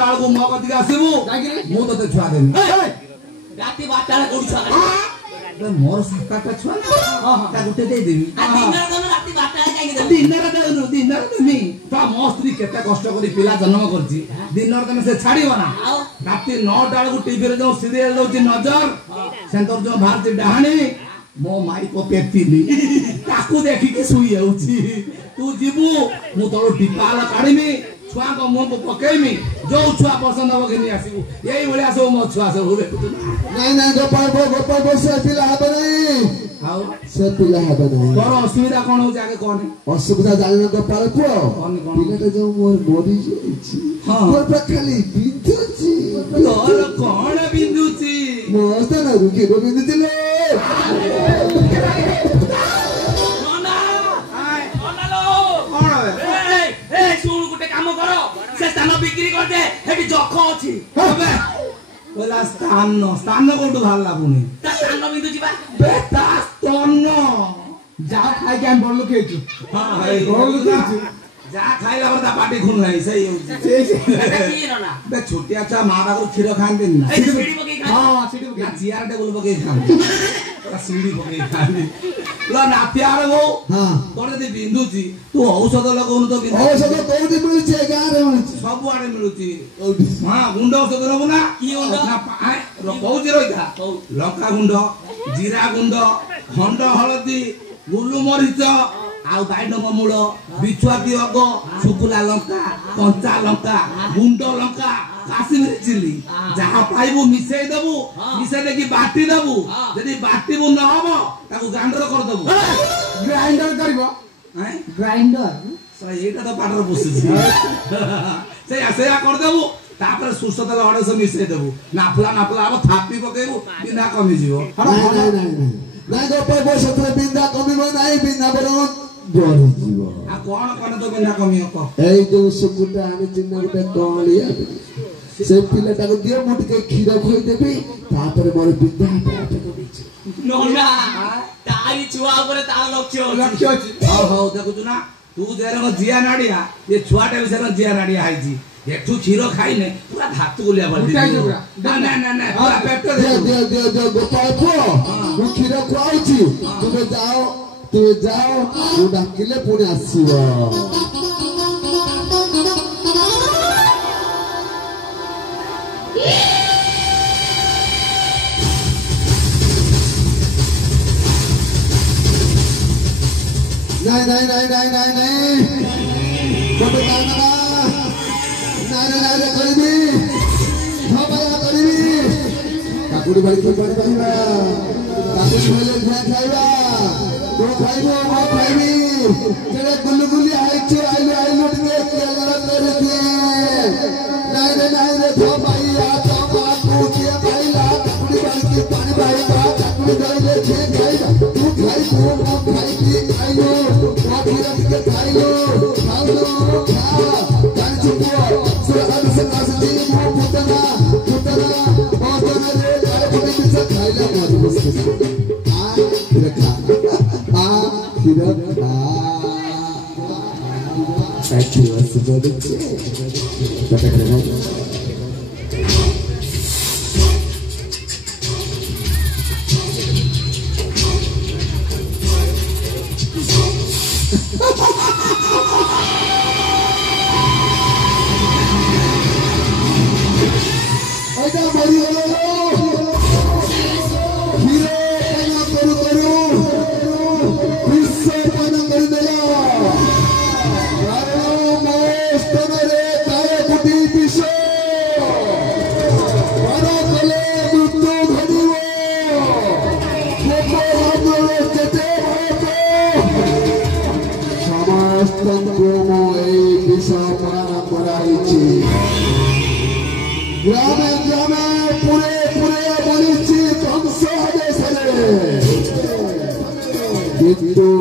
बेला को मो कति आसीबू मु तते छुआ देबी राती 12टा कोडी छुआ मोर 7-8टा छुआ ता गुटे दे देबी दिनर दन राती 12टा काई दे दिनर देबी ता मो स्त्री केते कष्ट करी पिला जन्म करची दिनर तने से छाड़ीबो ना राती 9टा को टीवी रे जो सीरियल दउची नजर सेंटर जो भारती डहाणी मो माई को पेतिली ताकू देखि के सुई आउची तू जीबू मु तोर टिपाला काढीमी छुआ को मो को पकेमी जो छुआ पसंद हो के नि आसीबू एई भलिया सब मो छुआ सब होबे नहीं गोपाल से पिला हबे नहीं हाउ से पिला हबे नहीं तोर असुविधा कोन हो जाके कोन असुविधा जाने गोपाल को पिलाटा जो मोर मोरी छी मोर प्रखाली बिंदुची तोर कोन बिंदुची मस्त ना रुके गो बिंदुची लो बिक्री कर दे हेटी जख अछि हबे ओला स्थान कोटु ভাল लागुनी ता स्थान बिंदु जिबा बेटा स्थान जा खाइ के हम बोलु केछु हां भाई बोलु केछु जा खाइला बरता पाटी खुन नाही सही की ना बे छोटिया चा मारा को खीर खान दिन ना सीढ़ी पके खा हां सीढ़ी पके चियार टेबल पके खान सीढ़ी पके खान ला ना प्यार वो हां तोरे दे बिंदुची तू औषध लगौनु तो बिंदु औषध कोउदी मिलुची गारे मिलुची सब आड़े मिलुची हां गुंड औषध लगौ ना की गुंड कौजी रहिथा लंका गुंड जीरा गुंड खंड हळदी गुलु मरिच आउ बाइडंग मूल बिछुआती अग सुकुला लंका कंचा लंका गुंड लंका काश्मीरी चिली जहा पाइबू मिसेई देबू मिसेई देकी बाटी देबू यदि बाटीबू न हबो ताकू ग्राइंडर कर देबू ग्राइंडर करबो हैं ग्राइंडर सही एटा तो पाटर बसि से कर देबू तापर सुस्त तेल 150 मिसेई देबू नाफला अब थापी पकेबू बिना कमी जीवो नहीं गोपाल बो सतरे बिंदा कमीबो नहीं बिंदा बरो बड़ी जीवो आ कोन तो बिना कमी को एई जो सुकुटा आनी चिन्ना गुटे कोलिया से पिलाटा को दियो मुठ के खीर खोई देबी तापर मोर बिंदा पाटे कमीची नोना तारी छुआ ऊपर तार लक्ष्य अछि हो देखु ना तू जेरो जिया नाडिया ये छुआटे बिसर जिया नाडिया आइजी एठू खीर खाइने पूरा धातु गुलिया बल ना पूरा पेट दे गोपाल को मु खीर खुआउची तुमे जाओ मु डाकिले पुणे आसीबो नहीं बोले ना करबी भबाया करबी काकुड़ी बाड़ी के पानी पाइबा काकुड़ी भले घिया खाइबा तो खाइबो मो खाइबी जेरे गुलगुली आइलो के केला करती नहीं रे भबाया तो काकू के खाइला काकुड़ी बाड़ी के पानी पाइबा काकुड़ी गइले छे खाइबा तू खाइबो मो खाइबी खाइलो काकुड़ी के खाइलो खाओ खा जान चुको सुरहन से कासती मो पुतना ओतन रे काकुड़ी से खाइला मत मुस्कुरा Thank you, that's the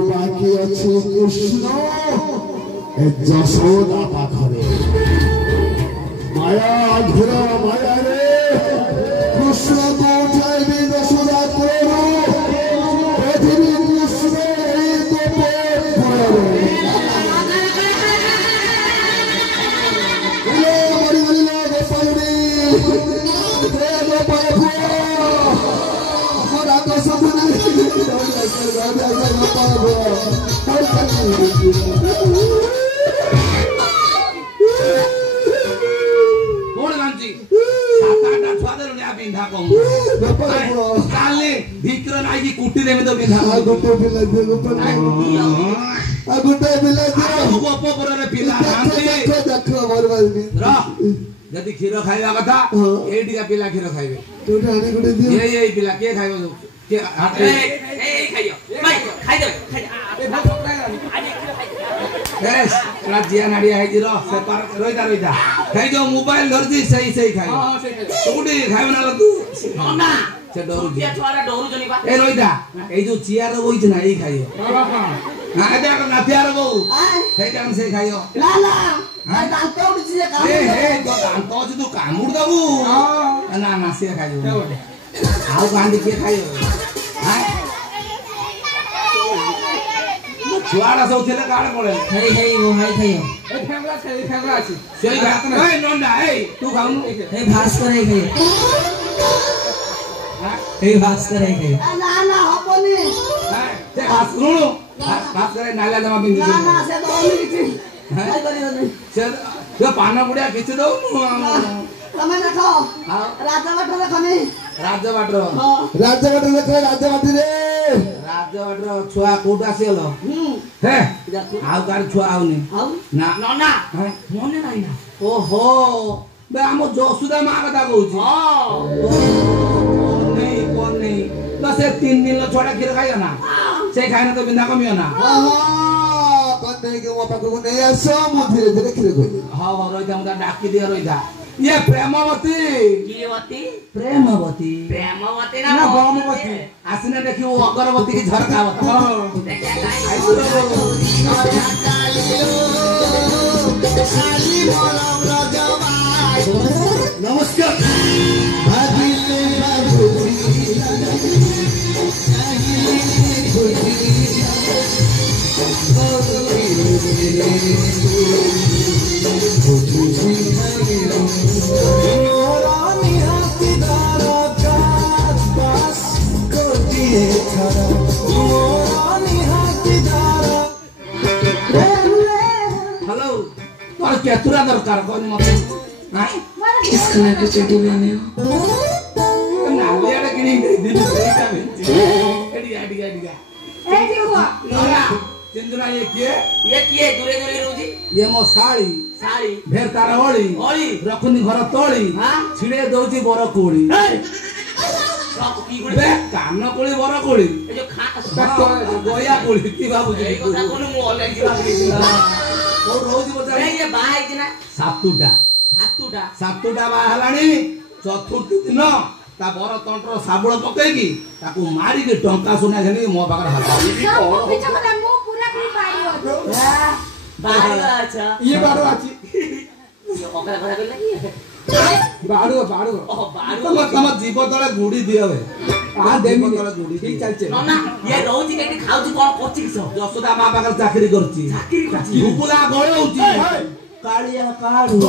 बाकी अच्छे कृष्ण जशोदा पाखरे माया घुर माया रे कृष्ण को उठाई भी जशोदा करो पृथ्वी कृष्ण को कोण गांची 7-8 छुआ देलुनी आ बिंधा कम काले भिकर नाही की कुटी देमे तो बिंधा गोटे पिला दे गोटे पिला दे गोप परे पिला नांती देखो बरबादी र जदी खीर खाइबा कथा एटिका पिला खीर खाइबे तोटे आनी गोटे दियो ए पिला के खाइबो के हाथ ए खाइयो भाई खाइ दे यस ना जिया नाड़ी है जी रो से पर रोइदा खाइ जो मोबाइल धरती सही खाइ हां सही खाइ तोडी खाइबो ना तू ना से डरू छुटिया छुआरा डरू जनी बा ए रोइदा ए जो चियार होइछ ना ई खाइयो हां एटा को ना प्यार बो सही टाइम से खाइयो ला दांत उड़ी से काम ए तो दांत अछि तू कामुड़ दबू ना से खाइयो आउ गांडी के खाइयो हां छुआड़ा सब थिले काडे पड़े हे वो हाय खाइयो ए फेमरा अछि सेई भात ना ए नंडा ए तू खाउनु हे भास्कर हे खाइयो हे भास्कर हे खाइयो ना हबनी हां ते भास्कर नाला जमा बिंदु ना से तो ओली किछि काय करियो से जो पाना बुडिया किछि दो तमे देखो राजवाटर खमे राजवाटर राजवाटी रे राजवाटर छुआ कोड आसीलो हे आउ कार छुआ आउनी ना नना मोने नाही ना ओहो बे हम जोसुदा मा कथा कहूची कोन नहीं तो से 3 दिन लो छोड़ा खीर खाइयो ना से खाइना तो बिंदा कमियो ना कन्ने के वो पाको नहीं आसो मु धीरे धीरे खिरे कोई हां रोइदा मुदा डाकी दिया रोइदा ये प्रेमवती कीवती प्रेमवती ना बमवती आसिना देखि वो अगरवती की झरकावती नमस्कार हेलो तोर केतुरा दरकार कोनी मते हां किस कलर के चड्डी पहने हो नालियाडे किनी दिन सेटा बेंची एडिया ए दिवा नोरा चंद्रा ये किए दूरे रोजी ये मो साड़ी भेर तार होली रखुनी घर तोली छिड़े दउची बर कोड़ी बे कान कोली बर कोड़ी ए जो खा गोया कोड़ी की बाबू जी কথা কোন মু অলরেডি ভাবি ओ रोज बजा ये बाहाई दिना सातुटा बा हलानी चतुर्थ दिन ता बर तंत्र साबुळ पकेगी ताकू मारी के टंका सुना घेनी मो बागर हाथ पीछे को मु पूरा पूरी बाड़ी हो बाहाई अच्छा ये बाड़ो आची ओकरा घर कर लगी बाड़ो ओ बाड़ू तम जीव तळे गुडी दियवे आ देमी तळे गुडी ठीक चलचे ना ये रोज के खाउची कोन करची किसो यशोदा मा बागर चाकरी करची चाकरी करची भूपुला गळौची कालिया काढू